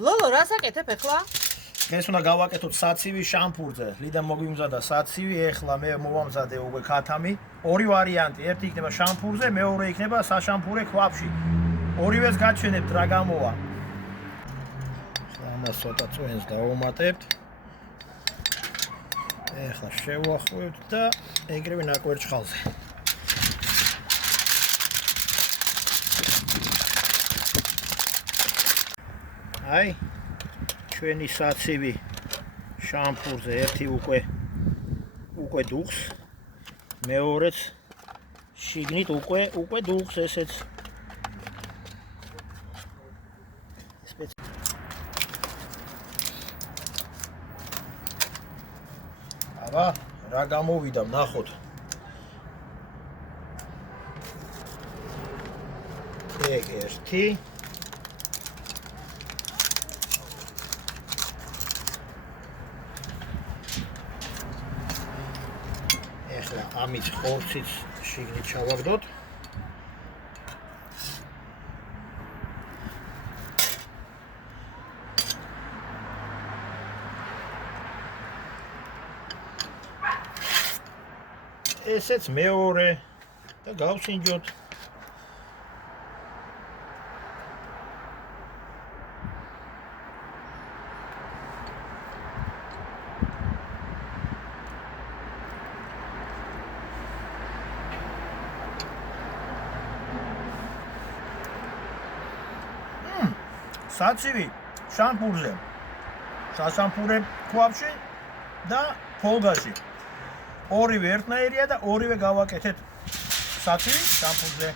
ლოლო, რას აკეთებ ახლა? ეს უნდა გავაკეთოთ საცივი შამპურზე. ლიდა მოგვიმზადა საცივი, ეხლა მე მოვამზადე უკვე ქათამი. ორი ვარიანტი, ერთი იქნება შამპურზე, მეორე იქნება საშამპურე ქვაბში. ორივეს გაჩვენებთ რა გამოვა. ამას ცოტა წვენს დავუმატებთ. ეხლა შევახვევთ და ეგრევე ნაკვერჩხალზე. აი ჩვენი საცივი შამპურზე ერთი უკვე დუხს, მეორეც შიგნით უკვე დუხს ესეც. აბა, რა გამოვიდა, ნახოთ. ეგ ერთი ეხლა ამის ხორციც შიგნით ჩავაგდოთ. ესეც მეორე და გავსინჯოთ. საცივი შამპურზე, საშამპურე ქვაბში და ფოლგაში. ორივე ერთნაირია და ორივე გავაკეთეთ საცივი შამპურზე.